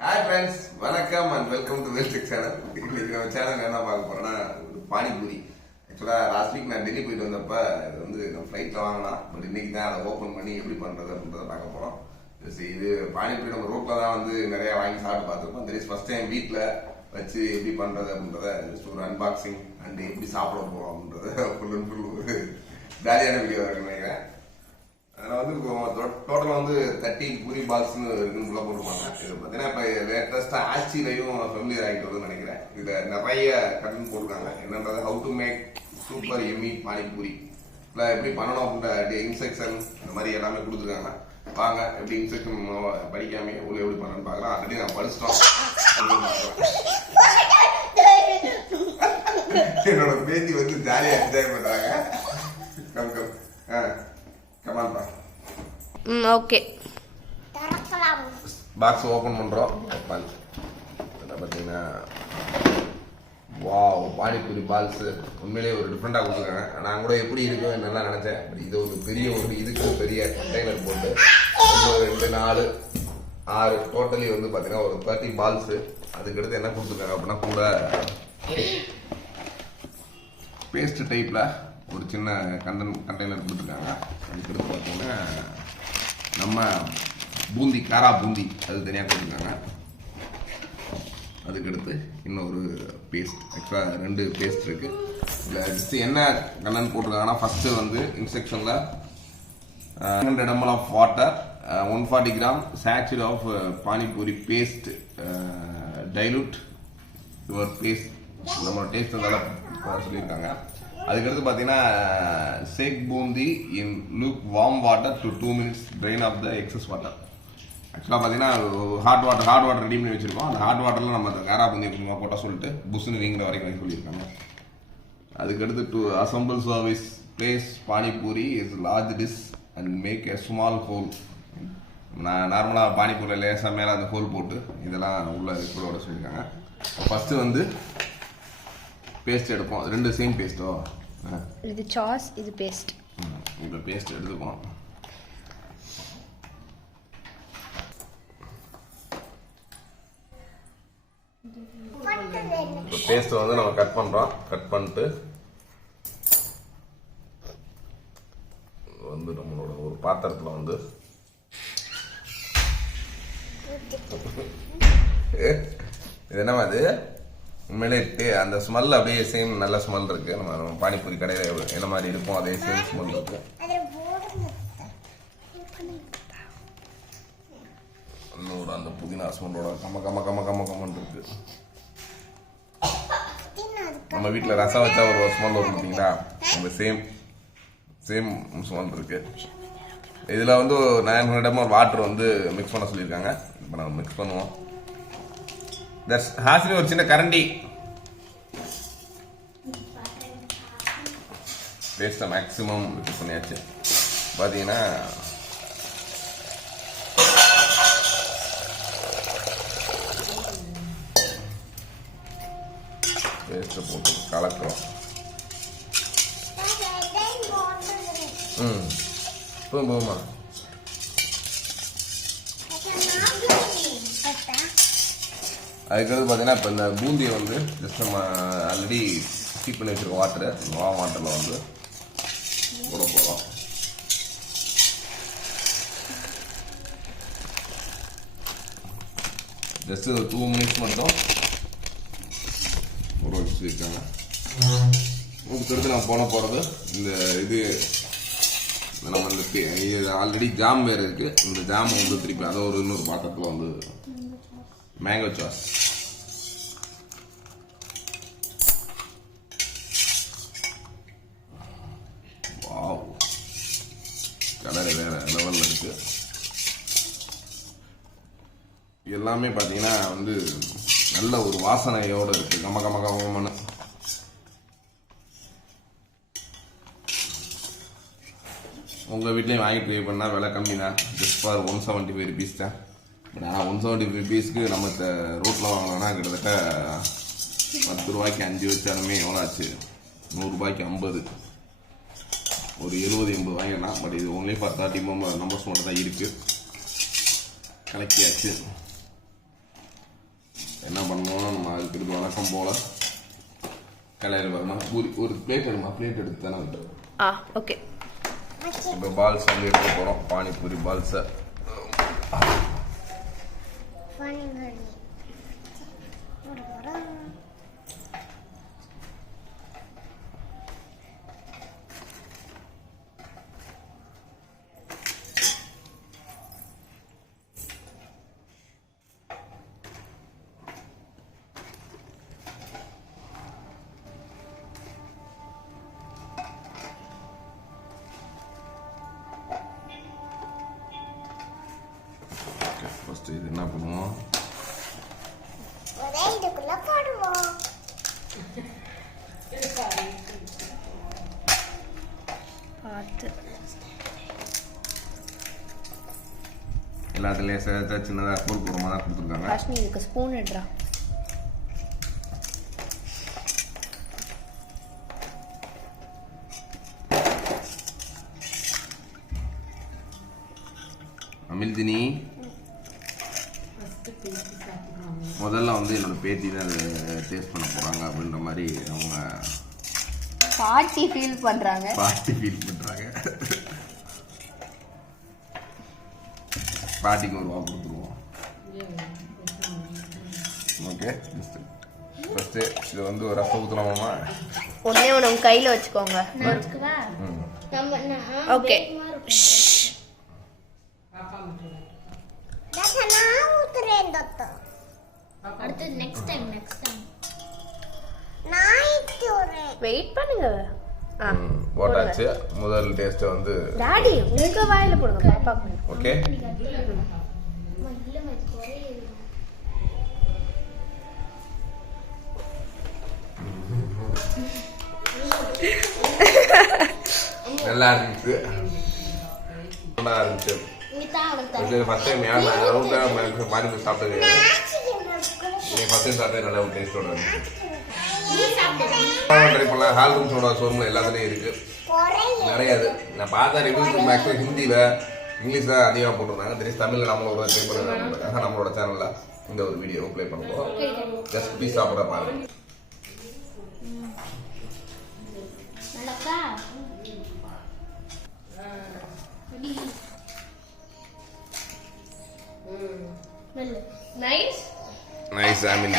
Hi friends வணக்கம் and welcome to Veltech channel இன்னைக்கு நம்ம சேனல் என்ன பார்க்க போறோம்னா பானிபூரி. ஆக்சுவலாக லாஸ்ட் வீக் நான் டெல்லி போயிட்டு வந்தப்ப இது வந்து நம்ம ஃப்ளைட்டில் வாங்கலாம். பட் இன்னைக்கு தான் அதை ஓப்பன் பண்ணி எப்படி பண்ணுறது அப்படின்றத பார்க்க போகிறோம் இது பானிபூரி நம்ம ரோட்டில் தான் வந்து நிறைய வாங்கி சாப்பிட்டு பார்த்துருப்போம். தெரியும் ஃபஸ்ட் ஃபர்ஸ்ட் டைம் வீட்டில் வச்சு எப்படி பண்ணுறது அப்படின்றத ஜஸ்ட் ஒரு அன்பாக்சிங் அண்ட் எப்படி சாப்பிட போகிறோம் அப்படின்றத ஃபுல் அண்ட் ஃபுல் ஜாலியான வீடியோ இருக்குன்னு நினைக்கிறேன். அதில் வந்து டோட்டலாக வந்து தேர்ட்டி பூரி பால்ஸ்னு இருக்குன்னு உள்ள போட்டுருப்பாங்க. இது பார்த்தீங்கன்னா இப்போ லேட்டஸ்ட்டாக ஆச்சிலையும் ஃபெமிலியர் ஆகிட்டு வருதுன்னு நினைக்கிறேன். இதில் நிறைய கட்டன் போட்டிருக்காங்க. என்னன்றது how to make super yummy panipuri. இல்லை எப்படி பண்ணணும் அப்படின்ற இன்ஸ்ட்ரக்ஷன் இந்த மாதிரி எல்லாமே கொடுத்துருக்காங்க. வாங்க எப்படி இன்ஸ்ட்ரக்ஷன் படிக்காம உள்ள எப்படி பண்ணணும்னு பார்க்கலாம். ஆல்ரெடி நான் படிச்சிட்டோம். என்னோட பேத்தி வந்து ஜாலியாக என்ஜாய் பண்ணுறாங்க கம் கம் ஆ. ம் ஓகே. திறக்கலாம் பாக்ஸ் ஓப்பன் பண்ணுறோம் இதில் பார்த்தீங்கன்னா வாவ் பானிபூரி பால்ஸ் உண்மையிலேயே ஒரு டிஃப்ரெண்ட்டாக கொடுத்துருக்காங்க. நான் கூட எப்படி இருக்கும் நல்லா நினச்சேன். பட் இது ஒரு பெரிய ஒரு இதுக்கு பெரிய கண்டெய்னர் போட்டு ஒன்று ரெண்டு நாலு ஆறு டோட்டலி வந்து பார்த்தீங்கன்னா ஒரு தேர்ட்டி பால்ஸு அதுக்கடுத்து என்ன கொடுத்துருக்காங்க அப்படின்னா கூட பேஸ்ட் டைப்பில் ஒரு சின்ன கண்டன் கண்டெய்னர் கொடுத்துருக்காங்க. அதுக்கடுத்து பார்த்தீங்கன்னா நம்ம பூந்தி காரா பூந்தி அது தனியாக கொடுத்துருக்காங்க அதுக்கடுத்து இன்னொரு பேஸ்ட் ஆக்சுவலாக ரெண்டு பேஸ்ட் இருக்கு. இதில் ஜஸ்ட் என்ன கண்ணன் போட்டிருக்காங்கன்னா ஃபஸ்ட்டு வந்து இன்ஸ்ட்ரக்ஷனில் hundred ML of water one forty gram sachet of panipuri paste dilute your paste நம்மளோட டேஸ்ட் நல்லா சொல்லியிருக்காங்க. அதுக்கடுத்து பார்த்தீங்கன்னா soak boondi in lukewarm water to two minutes drain off the excess water ஆக்சுவலாக பார்த்தீங்கன்னா hot water hot water ready பண்ணி வச்சிருக்கோம். அந்த ஹாட் வாட்டரில் நம்ம காரா பூந்தி கொஞ்சமாக போட்டால் சொல்லிட்டு புஷ்னு நீங்கிற வரைக்கும் சொல்லியிருக்காங்க. அதுக்கடுத்து to assemble service place panipuri is large dish and make a small hole நான் நார்மலாக பானிபூரியில் லேசாக மேலே அந்த ஹோல் போட்டு இதெல்லாம் உள்ள கூட சொல்லியிருக்காங்க. ஃபஸ்ட்டு வந்து பேஸ்ட் எடுப்போம். ரெண்டு சேம் பேஸ்ட்டோ இது சாஸ் இது பேஸ்ட் இப்போ பேஸ்ட் எடுத்துப்போம் இப்போ பேஸ்ட் வந்து நம்ம கட் பண்ணுறோம் கட் பண்ணிட்டு வந்து நம்மளோட ஒரு பாத்திரத்தில் வந்து இது என்னமா அது உண்மையிலே அந்த ஸ்மெல் அப்படியே சேம் நல்ல ஸ்மெல் இருக்கு. நம்ம பானிபூரி கடையில் என்ன மாதிரி இருக்கும் அதே சேம் ஸ்மெல் இருக்கு. இன்னொரு அந்த புதினா ஸ்மெல்லோட கம்ம கம்ம கம்ம கம்ம கம்மன் இருக்கு. நம்ம வீட்டில் ரசம் வச்சா ஒரு ஸ்மெல் வரும் பார்த்தீங்களா? அந்த சேம் சேம் ஸ்மெல் இருக்கு. இதில் வந்து நயன் ஹண்ட்ரட் வாட்டர் வந்து மிக்ஸ் பண்ண சொல்லியிருக்காங்க. இப்போ நம்ம மிக்ஸ் பண்ணுவோம். தட்ஸ் ஹாசினி ஒரு சின்ன கரண்டி. பேஸ்ட்டை மேக்ஸிமம் இது பண்ணியாச்சு. பார்த்தீங்கன்னா பேஸ்ட்டை போட்டு கலக்கிறோம். ம். போதும் போதுமா அதுக்கடுத்து பார்த்தீங்கன்னா இப்போ இந்த பூந்தியை வந்து ஜஸ்ட் நம்ம ஆல்ரெடி ஹீட் பண்ணி வச்சிருக்க வாட்டரு வா வாட்டரில் வந்து போட போகிறோம் ஜஸ்ட் ஒரு டூ மினிட்ஸ் மட்டும் ஊற வச்சுருக்காங்க. அதுக்கடுத்து நான் போன போகிறது இந்த இது நம்ம இந்த ஆல்ரெடி ஜாம் வேறு இருக்குது இந்த ஜாம் வந்து திருப்பி அதை ஒரு இன்னொரு பாத்திரத்தில் வந்து மேங்கோ சாஸ் வாவ் கலர் வேற லெவலில் இருக்கு. எல்லாமே பார்த்தீங்கன்னா வந்து நல்ல ஒரு வாசனையோடு இருக்கு. கம கம கமன்னு. உங்கள் வீட்லேயும் வாங்கி ட்ரை பண்ணால் விலை கம்மி தான் just for one seventy five rupees தான். பட் ஆனால் ஒன் செவன்ட்டி ஃபைவ் ருபீஸ்க்கு நம்ம ரோட்டில் வாங்கினோம்னா கிட்டத்தட்ட பத்து ரூபாய்க்கு அஞ்சு வச்சாலுமே எவ்வளோ ஆச்சு? நூறுரூபாய்க்கு ஐம்பது. ஒரு எழுபது எண்பது வாங்கிடலாம். பட் இது only for thirty member numbers மட்டும் தான் இருக்குது கலக்கியாச்சு. என்ன பண்ணணும் நம்ம அதுக்கு வழக்கம் போல கலையில் வரணும் பூரி ஒரு பிளேட் எடுமா? பிளேட் எடுத்து தானே ஆ ஓகே இப்போ பால்ஸ் வந்து எடுக்க போகிறோம் பானிபூரி பால்ஸை funny honey. எல்லாத்துலேயும் சேர்த்து சின்னதாக கூழ் குருமா தான் கொடுத்துருக்காங்க. ராஷ்மி இதுக்கு ஸ்பூன் எடுறா. அமில்தினி முதல்ல வந்து என்னோட பேத்தி தான் டேஸ்ட் பண்ண போகிறாங்க அப்படின்ற மாதிரி அவங்க பாட்டி ஃபீல் பண்றாங்க. பாட்டி ஃபீல் பண்ணுறாங்க பாட்டிக்கு ஒரு ரூபா கொடுத்துருவோம். ஓகே ஃபஸ்ட்டு இது வந்து ஒரு ரசம் ஊற்றலாமாம்மா ஒண்ணே ஒன்று உங்க கையில வச்சுக்கோங்க. ம். நம்ம நான் ஓகே தாத்தா, நான் ஊத்துறேன். தாத்தா. அடுத்து நெக்ஸ்ட் டைம் நெக்ஸ்ட் டைம் நான் ஊத்துறேன். வெயிட் பண்ணுங்க. போட்டாச்சு. முதல் டேஸ்ட்டை வந்து டாடி உங்க வாயில போடுங்க பாப்பாக்கு ஓகே. நல்லா இருந்துச்சு. நல்லா இருந்துச்சு. இது ஃபர்ஸ்ட் டைம் யார் நான் ரவுண்டாக போய் சாப்பிட்டது? ஃபர்ஸ்ட் டைம் சாப்பிட்டது நல்ல டேஸ்ட்டோட இருந்துச்சு. ட்ரை பண்ணலாம் ஹால் ரூம்ஸோட ஷோரூம் எல்லாத்துலேயும் இருக்கு. குறையும். நிறைய இது. நான் பார்த்த ரிவ்யூஸ் மேக்ஸிமம் ஹிந்தியில் இங்கிலீஷில் அதிகமாக போட்டிருந்தாங்க. தெரியும் தமிழில் நம்மளோட ட்ரை பண்ணுறதுக்காக நம்மளோட சேனலில் இந்த ஒரு வீடியோவை ப்ளே பண்ணுவோம். ஜஸ்ட் பீஸ் சாப்பிட்ற? மெல்லு. Nice nice I mean